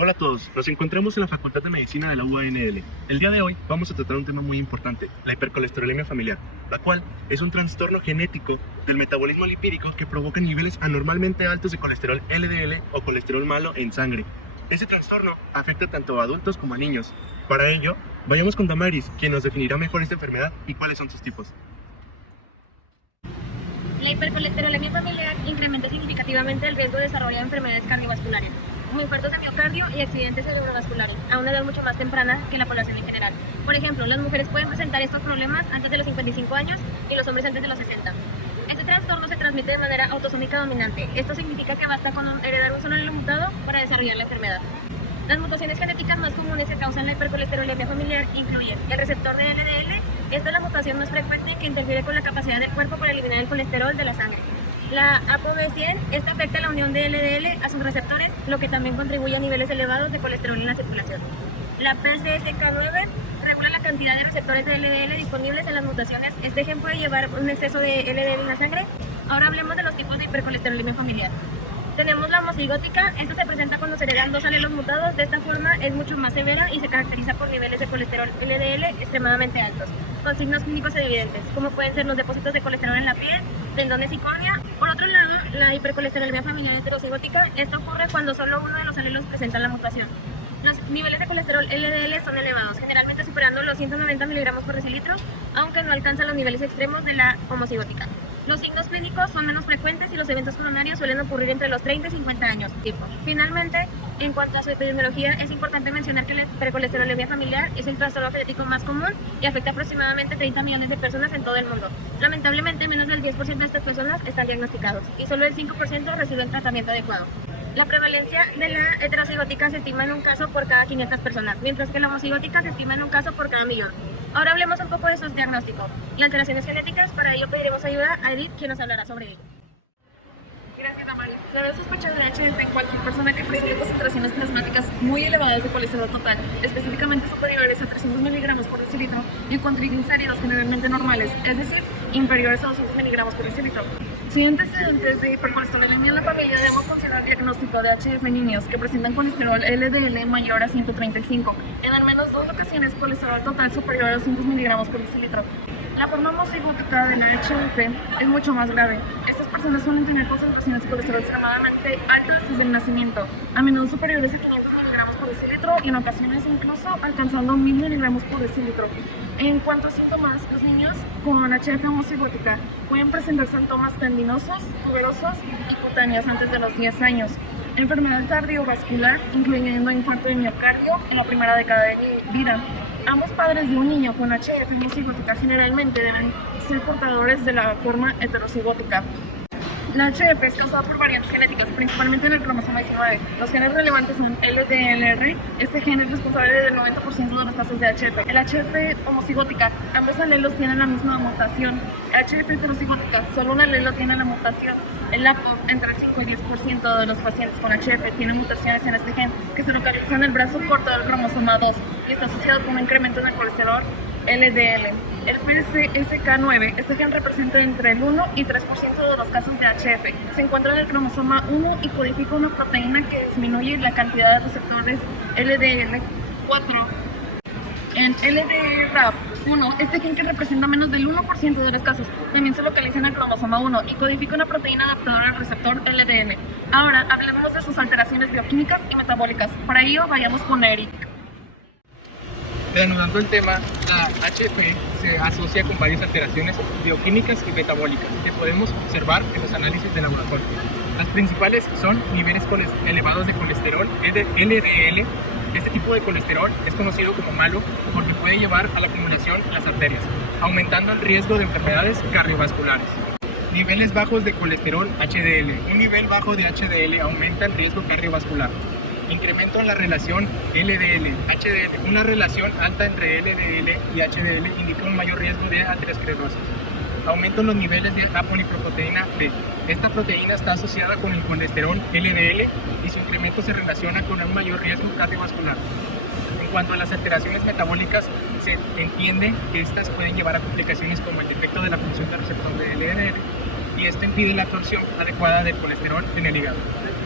Hola a todos, nos encontramos en la Facultad de Medicina de la UANL. El día de hoy vamos a tratar un tema muy importante, la hipercolesterolemia familiar, la cual es un trastorno genético del metabolismo lipídico que provoca niveles anormalmente altos de colesterol LDL o colesterol malo en sangre. Este trastorno afecta tanto a adultos como a niños. Para ello, vayamos con Damaris, quien nos definirá mejor esta enfermedad y cuáles son sus tipos. La hipercolesterolemia familiar incrementa significativamente el riesgo de desarrollar enfermedades cardiovasculares, como infartos de miocardio y accidentes cerebrovasculares, a una edad mucho más temprana que la población en general. Por ejemplo, las mujeres pueden presentar estos problemas antes de los 55 años y los hombres antes de los 60. Este trastorno se transmite de manera autosómica dominante. Esto significa que basta con heredar un solo alelo mutado para desarrollar la enfermedad. Las mutaciones genéticas más comunes que causan la hipercolesterolemia familiar incluyen el receptor de LDL. Esta es la mutación más frecuente que interfiere con la capacidad del cuerpo para eliminar el colesterol de la sangre. La ApoB100, esta afecta la unión de LDL a sus receptores, lo que también contribuye a niveles elevados de colesterol en la circulación. La PCSK9 regula la cantidad de receptores de LDL disponibles en las mutaciones. Este gen puede llevar un exceso de LDL en la sangre. Ahora hablemos de los tipos de hipercolesterolemia familiar. Tenemos la homozigótica. Esta se presenta cuando se heredan dos alelos mutados. De esta forma es mucho más severa y se caracteriza por niveles de colesterol LDL extremadamente altos, con signos clínicos evidentes, como pueden ser los depósitos de colesterol en la piel, tendones y córnea. Por otro lado, la hipercolesterolemia familiar heterozigótica. Esto ocurre cuando solo uno de los alelos presenta la mutación. Los niveles de colesterol LDL son elevados, generalmente superando los 190 miligramos por decilitro, aunque no alcanzan los niveles extremos de la homozigótica. Los signos clínicos son menos frecuentes y los eventos coronarios suelen ocurrir entre los 30 y 50 años. Finalmente, en cuanto a su epidemiología, es importante mencionar que la hipercolesterolemia familiar es el trastorno genético más común y afecta aproximadamente 30 millones de personas en todo el mundo. Lamentablemente, menos del 10% de estas personas están diagnosticados y solo el 5% reciben tratamiento adecuado. La prevalencia de la heterocigótica se estima en un caso por cada 500 personas, mientras que la homozigótica se estima en un caso por cada millón. Ahora hablemos un poco de sus diagnósticos y alteraciones genéticas. Para ello pediremos ayuda a Edith, quien nos hablará sobre ello. Gracias, Damaris. Se debe sospechar de HF en cualquier persona que presente concentraciones plasmáticas muy elevadas de colesterol total, específicamente superiores a 300 miligramos por decilitro, y con triglicéridos generalmente normales, es decir, inferiores a 200 miligramos por decilitro. Si hay antecedentes de hipercolesterolemia en la familia, debemos considerar el diagnóstico de HF en niños que presentan colesterol LDL mayor a 135, en al menos 2 ocasiones colesterol total superior a 200 miligramos por decilitro. La forma homozigótica de la HF es mucho más grave. Estas personas suelen tener concentraciones de colesterol extremadamente altas desde el nacimiento, a menudo superiores a 500 miligramos por decilitro y en ocasiones incluso alcanzando 1000 miligramos por decilitro. En cuanto a síntomas, los niños con HF homozigótica pueden presentar síntomas tendinosos, tuberosos y cutáneos antes de los 10 años. Enfermedad cardiovascular, incluyendo infarto de miocardio en la primera década de vida. Ambos padres de un niño con HF homozigótica generalmente deben ser portadores de la forma heterozigótica. La HF es causada por variantes genéticas, principalmente en el cromosoma 19. Los genes relevantes son LDLR. Este gen es responsable del 90% de los casos de HF. El HF homozigótica, ambos alelos tienen la misma mutación. El HF heterozigótica, solo un alelo tiene la mutación. El APOB, entre el 5 y 10% de los pacientes con HF tienen mutaciones en este gen, que se localiza en el brazo corto del cromosoma 2 y está asociado con un incremento en el colesterol LDL. El PCSK9, este gen representa entre el 1 y 3% de los casos de HF. Se encuentra en el cromosoma 1 y codifica una proteína que disminuye la cantidad de receptores LDL4. En LDRAP1, este gen que representa menos del 1% de los casos, también se localiza en el cromosoma 1 y codifica una proteína adaptadora al receptor LDL. Ahora hablemos de sus alteraciones bioquímicas y metabólicas. Para ello, vayamos con Eric. Reanudando el tema, la HF se asocia con varias alteraciones bioquímicas y metabólicas que podemos observar en los análisis de laboratorio. Las principales son niveles elevados de colesterol LDL. Este tipo de colesterol es conocido como malo porque puede llevar a la acumulación en las arterias, aumentando el riesgo de enfermedades cardiovasculares. Niveles bajos de colesterol HDL. Un nivel bajo de HDL aumenta el riesgo cardiovascular. Incremento en la relación LDL-HDL. Una relación alta entre LDL y HDL indica un mayor riesgo de aterosclerosis. Aumento en los niveles de apolipoproteína B. Esta proteína está asociada con el colesterol LDL y su incremento se relaciona con un mayor riesgo cardiovascular. En cuanto a las alteraciones metabólicas, se entiende que estas pueden llevar a complicaciones como el defecto de la función del receptor de LDL y esto impide la absorción adecuada del colesterol en el hígado.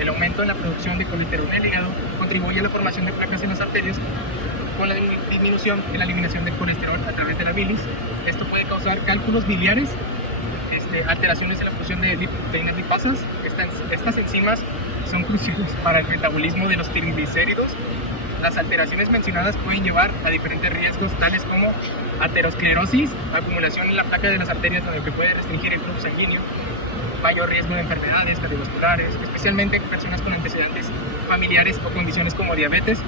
El aumento en la producción de colesterol en el hígado contribuye a la formación de placas en las arterias con la disminución en la eliminación del colesterol a través de la bilis. Esto puede causar cálculos biliares, alteraciones en la función de proteínas lipasas. Estas enzimas son cruciales para el metabolismo de los triglicéridos. Las alteraciones mencionadas pueden llevar a diferentes riesgos, tales como aterosclerosis, acumulación en la placa de las arterias, lo que puede restringir el flujo sanguíneo, mayor riesgo de enfermedades cardiovasculares, especialmente en personas con antecedentes familiares o condiciones como diabetes,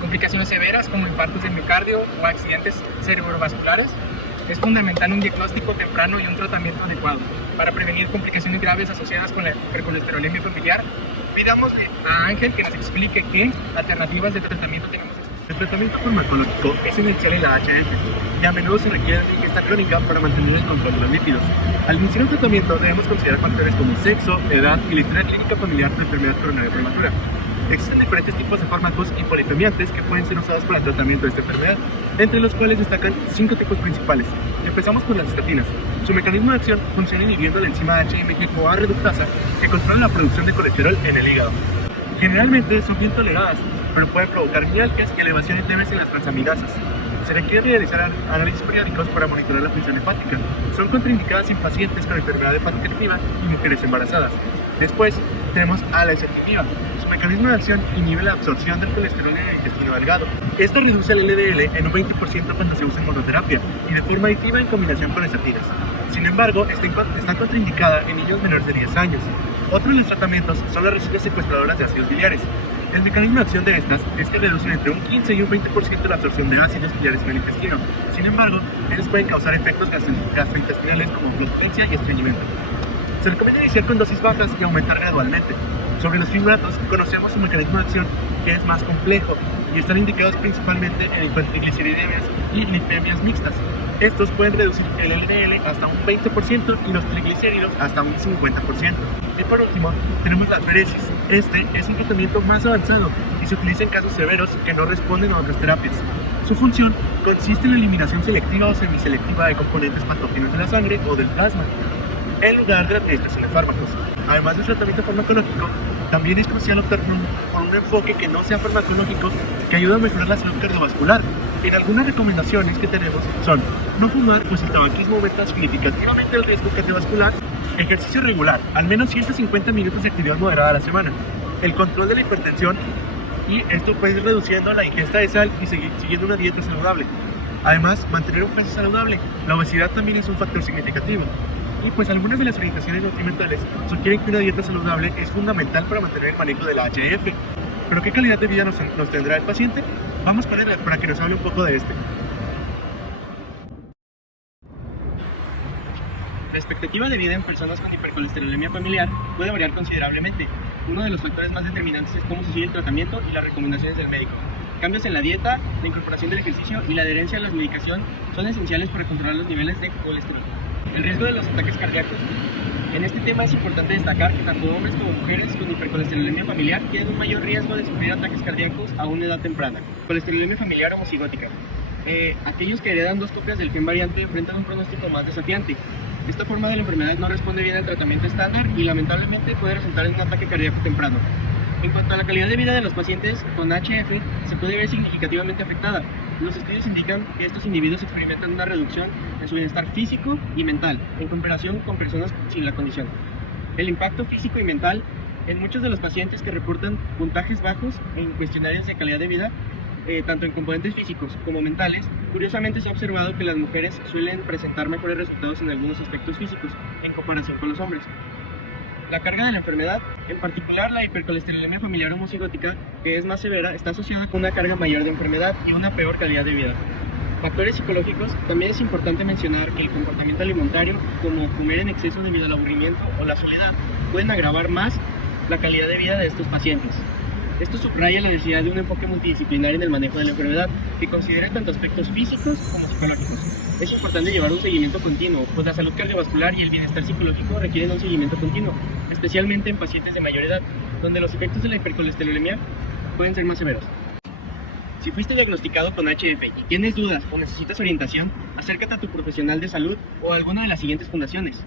complicaciones severas como infartos del miocardio o accidentes cerebrovasculares. Es fundamental un diagnóstico temprano y un tratamiento adecuado para prevenir complicaciones graves asociadas con la hipercolesterolemia familiar. Pidámosle a Ángel que nos explique qué alternativas de tratamiento tenemos. El tratamiento farmacológico es esencial en la HF y a menudo se requiere de ingesta crónica para mantener el control de los lípidos. Al iniciar el tratamiento debemos considerar factores como sexo, edad y la historia clínica familiar de enfermedad coronaria prematura. Existen diferentes tipos de fármacos hipolipemiantes que pueden ser usados para el tratamiento de esta enfermedad, entre los cuales destacan 5 tipos principales. Empezamos con las estatinas. Su mecanismo de acción funciona inhibiendo la enzima HMG-CoA reductasa que controla la producción de colesterol en el hígado. Generalmente son bien toleradas, pero pueden provocar mialgias y elevaciones leves en las transaminasas. Se requiere realizar análisis periódicos para monitorar la función hepática. Son contraindicadas en pacientes con enfermedad hepática activa y mujeres embarazadas. Después tenemos a la ezetimiba. Su mecanismo de acción inhibe la absorción del colesterol en el intestino delgado. Esto reduce el LDL en un 20% cuando se usa en monoterapia y de forma aditiva en combinación con estatinas. Sin embargo, está contraindicada en niños menores de 10 años. Otro de los tratamientos son las resinas secuestradoras de ácidos biliares. El mecanismo de acción de estas es que reducen entre un 15 y un 20% la absorción de ácidos biliares en el intestino. Sin embargo, ellos pueden causar efectos gastrointestinales como flatulencia y estreñimiento. Se recomienda iniciar con dosis bajas y aumentar gradualmente. Sobre los fibrohidratos, conocemos su mecanismo de acción, que es más complejo y están indicados principalmente en hipertrigliceridemias y lipemias mixtas. Estos pueden reducir el LDL hasta un 20% y los triglicéridos hasta un 50%. Y por último, tenemos la feresis. Este es un tratamiento más avanzado y se utiliza en casos severos que no responden a otras terapias. Su función consiste en la eliminación selectiva o semiselectiva de componentes patógenos de la sangre o del plasma, en lugar de la administración de fármacos. Además del tratamiento farmacológico, también es crucial optar por un enfoque que no sea farmacológico, que ayude a mejorar la salud cardiovascular. En algunas recomendaciones que tenemos son: no fumar, pues el tabaquismo aumenta significativamente el riesgo cardiovascular; ejercicio regular, al menos 150 minutos de actividad moderada a la semana; el control de la hipertensión, y esto puede ir reduciendo la ingesta de sal y siguiendo una dieta saludable. Además, mantener un peso saludable. La obesidad también es un factor significativo. Y pues algunas de las orientaciones nutrimentales sugieren que una dieta saludable es fundamental para mantener el manejo de la HF. ¿Pero qué calidad de vida nos tendrá el paciente? Vamos con él para que nos hable un poco de este. La expectativa de vida en personas con hipercolesterolemia familiar puede variar considerablemente. Uno de los factores más determinantes es cómo se sigue el tratamiento y las recomendaciones del médico. Cambios en la dieta, la incorporación del ejercicio y la adherencia a la medicación son esenciales para controlar los niveles de colesterol. El riesgo de los ataques cardíacos. En este tema es importante destacar que tanto hombres como mujeres con hipercolesterolemia familiar tienen un mayor riesgo de sufrir ataques cardíacos a una edad temprana. Colesterolemia familiar homocigótica. Aquellos que heredan 2 copias del gen variante enfrentan un pronóstico más desafiante. Esta forma de la enfermedad no responde bien al tratamiento estándar y lamentablemente puede resultar en un ataque cardíaco temprano. En cuanto a la calidad de vida de los pacientes con HF, se puede ver significativamente afectada. Los estudios indican que estos individuos experimentan una reducción en su bienestar físico y mental en comparación con personas sin la condición. El impacto físico y mental en muchos de los pacientes que reportan puntajes bajos en cuestionarios de calidad de vida, tanto en componentes físicos como mentales, curiosamente se ha observado que las mujeres suelen presentar mejores resultados en algunos aspectos físicos en comparación con los hombres. La carga de la enfermedad, en particular la hipercolesterolemia familiar homocigótica, que es más severa, está asociada con una carga mayor de enfermedad y una peor calidad de vida. Factores psicológicos. También es importante mencionar que el comportamiento alimentario, como comer en exceso debido al aburrimiento o la soledad, pueden agravar más la calidad de vida de estos pacientes. Esto subraya la necesidad de un enfoque multidisciplinario en el manejo de la enfermedad, que considere tanto aspectos físicos como psicológicos. Es importante llevar un seguimiento continuo, pues la salud cardiovascular y el bienestar psicológico requieren un seguimiento continuo, especialmente en pacientes de mayor edad, donde los efectos de la hipercolesterolemia pueden ser más severos. Si fuiste diagnosticado con HF y tienes dudas o necesitas orientación, acércate a tu profesional de salud o a alguna de las siguientes fundaciones: